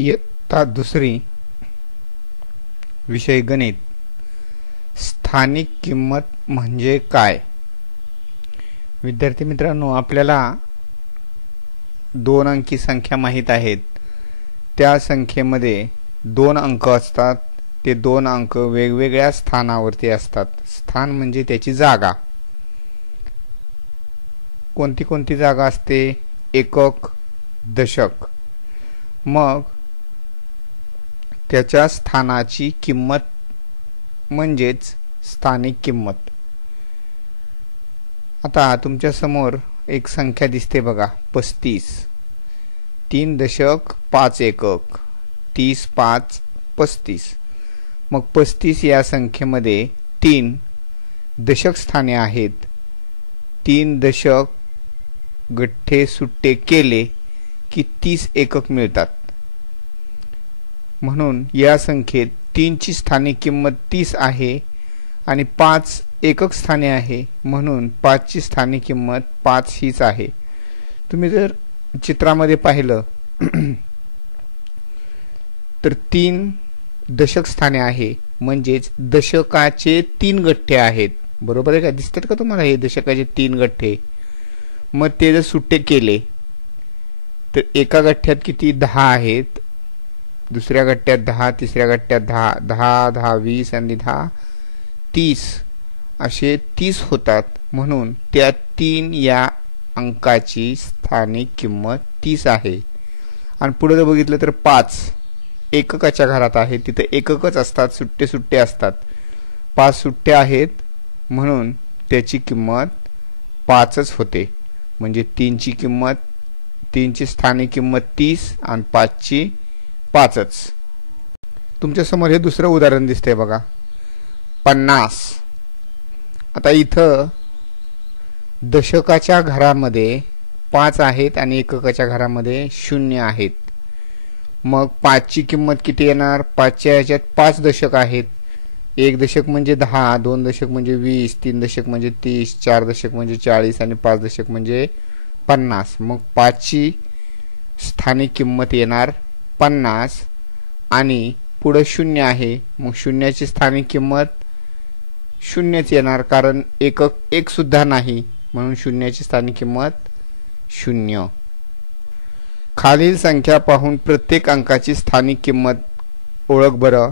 इयत्ता दुसरी, विषय गणित. स्थानिक किंमत म्हणजे काय? विद्यार्थी मित्रांनो, आपल्याला दोन अंकी संख्या माहित आहेत. त्या संख्येमध्ये दोन अंक असतात. ते दोन अंक वेगवेगळ्या स्थानावरती असतात. स्थान म्हणजे त्याची जागा. कोणती कोणती जागा असते? एकक, दशक. मग त्याच्या स्थानाची किंमत म्हणजेच स्थानिक किंमत. आता तुमच्या समोर एक संख्या दिसते बघा, 35. 3 दशक 5 एकक, 30 5 35. मग 35 या संख्येमध्ये 3 दशक स्थाने आहेत. 3 दशक गठ्ठे सुट्टे केले की 30 एकक मिळतात. म्हणून या संख्येत 3 ची स्थानिक किंमत 30 आहे आणि 5 एकक स्थाने आहे. म्हणून 5 ची स्थानिक किंमत 5 हीच आहे. तुम्ही जर चित्रामध्ये पाहिलं तर 3 दशक स्थाने आहे, म्हणजेच दशकाचे 3 गठ्ठे आहेत. बरोबर आहे का? दिसतात का तुम्हाला हे दशकाचे 3 गठ्ठे? मग ते जर सुट्टे केले तर एका गठ्ठ्यात किती? 10 आहेत. दुसऱ्या गठ्ठ्यात 10, तिसऱ्या गठ्ठ्यात 10, 10 10 20 आणि 10 30 असे 30 होतात. म्हणून त्या 3 या अंकाची स्थानिक किंमत 30 आहे. आणि पुढे जर बघितलं तर 5 एककाच्या घरात आहे. तिथे एककच असतात, सुट्टे सुट्टे असतात. 5 सुट्टे आहेत म्हणून त्याची किंमत 5च होते. म्हणजे 3 ची किंमत, 3 ची स्थानिक किंमत 30 आणि 5 ची 5च. तुमच्या समोर हे दुसरं उदाहरण दिसतंय बघा, 50. आता इथं दशकाच्या घरामध्ये 5 आहेत आणि एककाच्या घरामध्ये 0 आहेत. मग 5 ची किंमत किती येणार? 5 च्या ह्याच्यात 5 दशक आहेत. 1 दशक म्हणजे 10, 2 दशक म्हणजे 20, 3 दशक म्हणजे 30, 4 दशक म्हणजे 40 आणि 5 दशक म्हणजे 50. मग 5 ची स्थानिक किंमत येणार 50 आणि पुढे 0 आहे. मग 0 ची स्थानिक किंमत 0च येणार, कारण एकक एक सुद्धा नाही. म्हणून 0 ची स्थानिक किंमत 0. खालील संख्या पाहून प्रत्येक अंकाची स्थानिक किंमत ओळख बरं.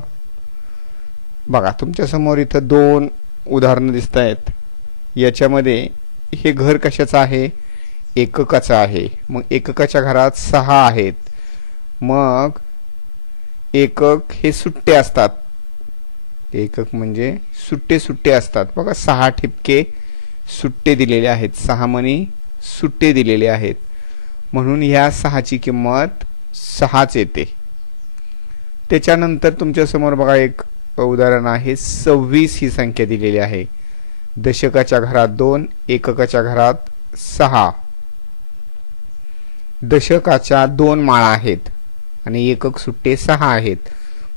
बघा, तुमच्या समोर इथं 2 उदाहरणं दिसत आहेत. याच्यामध्ये हे घर कशाचं आहे? एककाचं आहे. मग एककाच्या घरात 6 आहेत. मग एकक हे सुट्टे असतात. एकक म्हणजे सुट्टे सुट्टे असतात. बघा, 6 ठिपके सुट्टे दिलेले आहेत. 6 मणी सुट्टे दिलेले आहेत. म्हणून ह्या 6 ची किंमत 6च येते. त्याच्यानंतर तुमच्या समोर बघा एक उदाहरण आहे, 26 ही संख्या दिलेली आहे. दशकाच्या घरात 2, एककाच्या घरात 6. दशकाच्या 2 माळा आहेत आणि एकक सुट्टे 6 आहेत.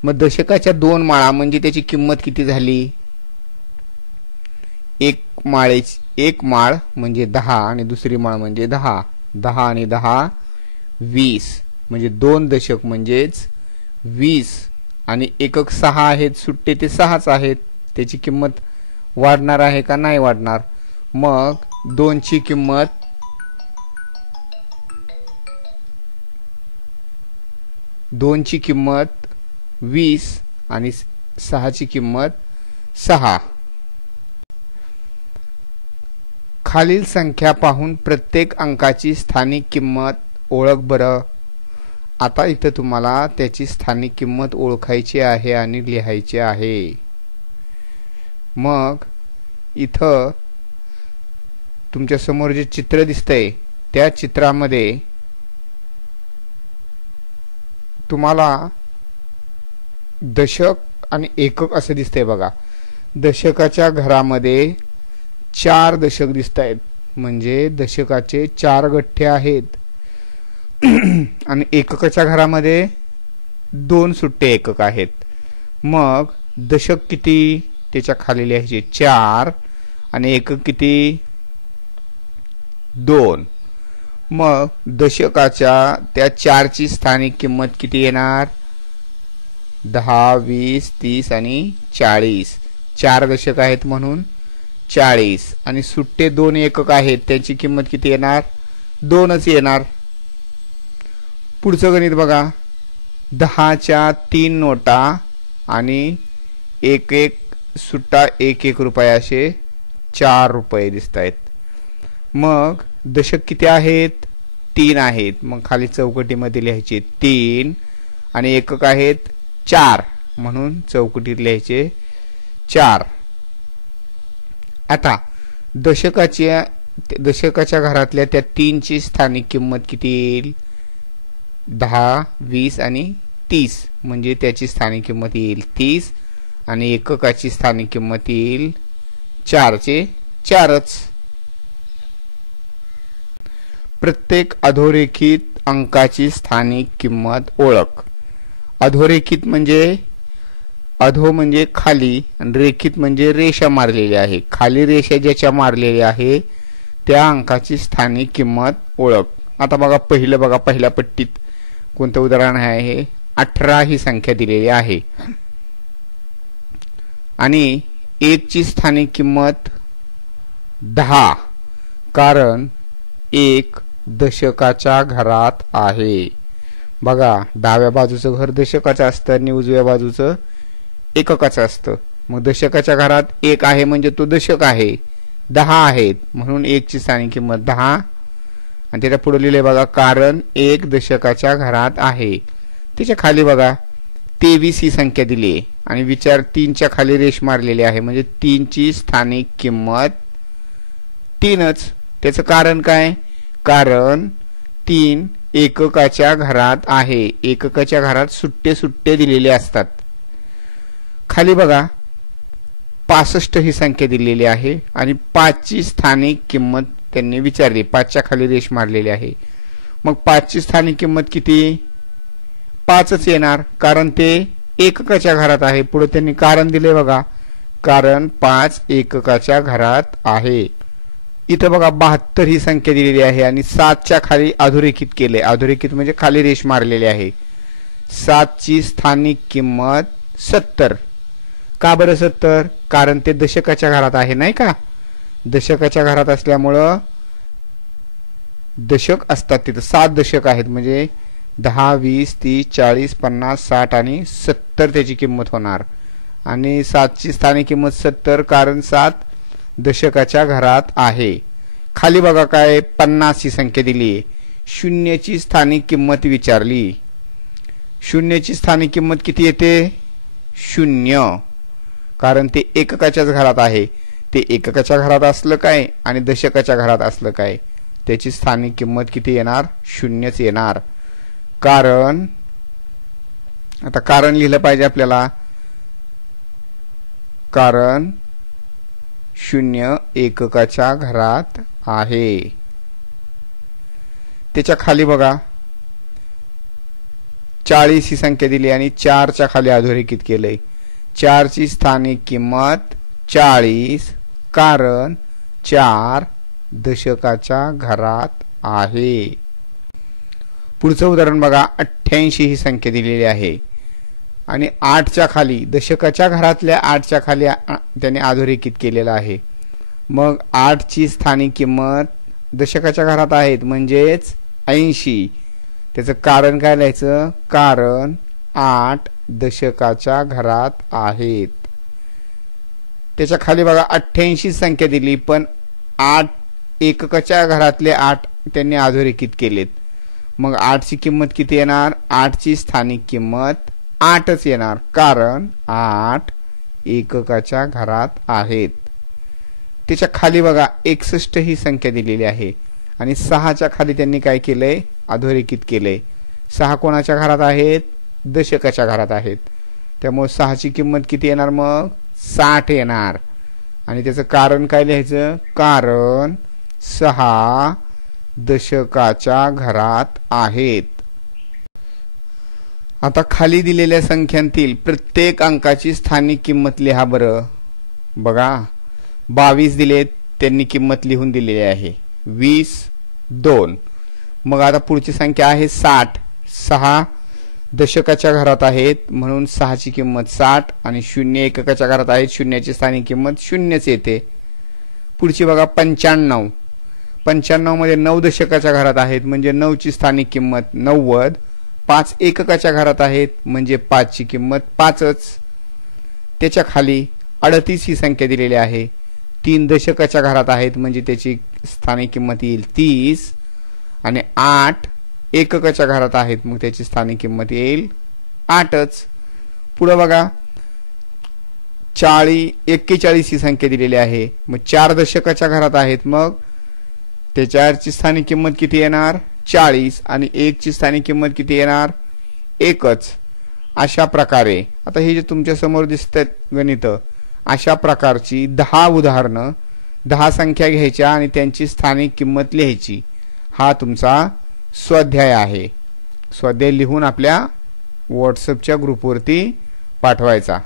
मग दशकाच्या 2 माळा म्हणजे त्याची किंमत किती झाली? एक माळ म्हणजे 10 आणि दुसरी माळ म्हणजे 10. 10 आणि 10 20. म्हणजे 2 दशक म्हणजेच 20 आणि एकक 6 आहेत, सुट्टे ते 6च आहेत. त्याची किंमत वाढणार आहे का? नाही वाढणार. मग 2 ची किंमत 20 आणि 6 ची किंमत 6. खालील संख्या पाहून प्रत्येक अंकाची स्थानिक किंमत ओळख बरं. आता इथं तुम्हाला त्याची स्थानिक किंमत ओळखायची आहे आणि लिहायची आहे. मग इथं तुमच्या समोर जे चित्र दिसतंय त्या चित्रामध्ये तुम्हाला दशक आणि एकक असं दिसतंय बघा. दशकाच्या घरामध्ये 4 दशक दिसत आहेत, म्हणजे दशकाचे 4 गठ्ठे आहेत. आणि एककाच्या घरामध्ये 2 सुट्टे एकक आहेत. मग दशक किती? त्याच्या खाली लिहायचे 4 आणि एकक किती? 2. मग दशकाच्या त्या 4ची स्थानिक किंमत किती येणार? 10, 20, 30 आणि 40. 4 दशक आहेत म्हणून 40 आणि सुट्टे 2 एकक आहेत त्याची किंमत किती येणार? 2च येणार. पुढचं गणित बघा. 10च्या 3 नोटा आणि एक एक सुट्टा 1 रुपया असे 4 रुपये दिसत आहेत. मग दशक किती आहेत? 3 आहेत. मग खाली चौकटीमध्ये लिहायचे 3 आणि एकक आहेत 4 म्हणून चौकटीत लिहायचे 4. आता दशकाच्या घरातल्या त्या 3ची स्थानिक किंमत किती येईल? 10, 20 आणि 30 म्हणजे त्याची स्थानिक किंमत येईल 30 आणि एककाची स्थानिक किंमत येईल 4चे 4च. प्रत्येक अधोरेखित अंकाची स्थानिक किंमत ओळख. अधोरेखित म्हणजे अधो म्हणजे खाली आणि रेखित म्हणजे रेषा मारलेली आहे. खाली रेषा ज्याच्या मारलेली आहे त्या अंकाची स्थानिक किंमत ओळख. आता बघा पहिलं बघा पहिल्या पट्टीत कोणतं उदाहरण आहे? 18 ही संख्या दिलेली आहे आणि 1 ची स्थानिक किंमत 10 कारण 1 दशकाच्या घरात आहे. बघा डाव्या बाजूचं घर दशकाचं असतं आणि उजव्या बाजूचं एककाचं असतं. मग दशकाच्या घरात 1 आहे म्हणजे तो दशक आहे. 10 आहेत म्हणून 1 ची स्थानिक किंमत 10 आणि त्याच्या पुढे लिहिले बघा कारण 1 दशकाच्या घरात आहे. त्याच्या खाली बघा 23 ही संख्या दिली आहे आणि विचार 3च्या खाली रेष मारलेली आहे म्हणजे 3 ची स्थानिक किंमत 3च. त्याचं कारण काय? कारण 3 एककाच्या घरात आहे. एककाच्या घरात सुट्टे सुट्टे दिलेले असतात. खाली बघा 65 ही संख्या दिलेली आहे आणि 5ची स्थानिक किंमत त्यांनी विचारली. 5च्या खाली रेष मारलेली आहे. मग 5ची स्थानिक किंमत किती? 5च येणार कारण ते एककाच्या घरात आहे. पुढे त्यांनी कारण दिले बघा कारण 5 एककाच्या घरात आहे. इथं बघा 72 ही संख्या दिलेली आहे आणि 7च्या खाली अधोरेखित केले. अधोरेखित म्हणजे खाली रेष मारलेली आहे. 7ची स्थानिक किंमत 70. का बरं 70? कारण ते दशकाच्या घरात आहे नाही का? दशकाच्या घरात असल्यामुळं दशक असतात तिथं 7 दशक आहेत म्हणजे 10, 20, 30, 40, 50, 60 आणि 70 त्याची किंमत होणार आणि 7ची स्थानिक किंमत 70 कारण 7 दशकाच्या घरात आहे. खाली बघा काय 50 ही संख्या दिली. शून्याची स्थानिक किंमत विचारली. शून्याची स्थानिक किंमत किती येते? 0 कारण ते एककाच्याच घरात आहे. ते एककाच्या घरात असलं काय आणि दशकाच्या घरात असलं काय त्याची स्थानिक किंमत किती येणार? 0च येणार. कारण आता कारण लिहिलं पाहिजे आपल्याला. कारण 0 एककाच्या घरात आहे. त्याच्या खाली बघा 40 ही संख्या दिली आणि 4च्या खाली अधोरेखित केलंय. 4ची स्थानिक किंमत 40 कारण 4 दशकाच्या घरात आहे. पुढचं उदाहरण बघा 88 ही संख्या दिलेली आहे आणि 8च्या खाली दशकाच्या घरातल्या 8च्या खाली त्याने अधोरेखित केलेलं आहे. मग 8ची स्थानिक किंमत दशकाच्या घरात आहेत म्हणजेच 80. त्याचं कारण काय लिहायचं? कारण 8 दशकाच्या घरात आहेत. त्याच्या खाली बघा 88 संख्या दिली पण 8 एककाच्या घरातले 8 त्यांनी अधोरेखित केलेत. मग 8ची किंमत किती येणार? 8ची स्थानिक किंमत 8च येणार कारण 8 एककाच्या घरात आहेत. त्याच्या खाली बघा 61 ही संख्या दिलेली आहे आणि 6च्या खाली त्यांनी काय केलंय? अधोरेखित केलंय. 6 कोणाच्या घरात आहेत? दशकाच्या घरात आहेत. त्यामुळे 6ची किंमत किती येणार? मग 60 येणार आणि त्याचं कारण काय लिहायचं? कारण 6 दशकाच्या घरात आहेत. आता खाली दिलेल्या संख्यांतील प्रत्येक अंकाची स्थानिक किंमत लिहा बरं. बघा 22 दिलेत त्यांनी किंमत लिहून दिलेली आहे. 20 2 मग आता पुढची संख्या आहे 60. 6 दशकाच्या घरात आहेत म्हणून 6 ची किंमत 60 आणि 0 एककाच्या घरात आहेत, शून्याची स्थानिक किंमत 0च येते. पुढची बघा 95. 95 मध्ये 9 दशकाच्या घरात आहेत म्हणजे 9 ची स्थानिक किंमत 90. 5 एककाच्या घरात आहेत म्हणजे 5 ची किंमत 5च. त्याच्या खाली 38 ही संख्या दिलेली आहे. 3 दशकाच्या घरात आहेत म्हणजे त्याची स्थानिक किंमत येईल 30 आणि 8 एककाच्या घरात आहेत मग त्याची स्थानिक किंमत येईल 8च. पुढे बघा 41 ही संख्या दिलेली आहे. मग 4 दशकाच्या घरात आहेत मग त्याच्याची स्थानिक किंमत किती येणार 40 आणि 1 ची स्थानिक किंमत किती येणार 1च. अशा प्रकारे आता हे जे तुमच्या समोर दिसतात गणित, अशा प्रकारची 10 उदाहरणं 10 संख्या घ्यायच्या आणि त्यांची स्थानिक किंमत लिहायची. हा तुमचा स्वाध्याय आहे. स्वाध्याय लिहून आपल्या व्हॉट्सअपच्या ग्रुपवरती पाठवायचा.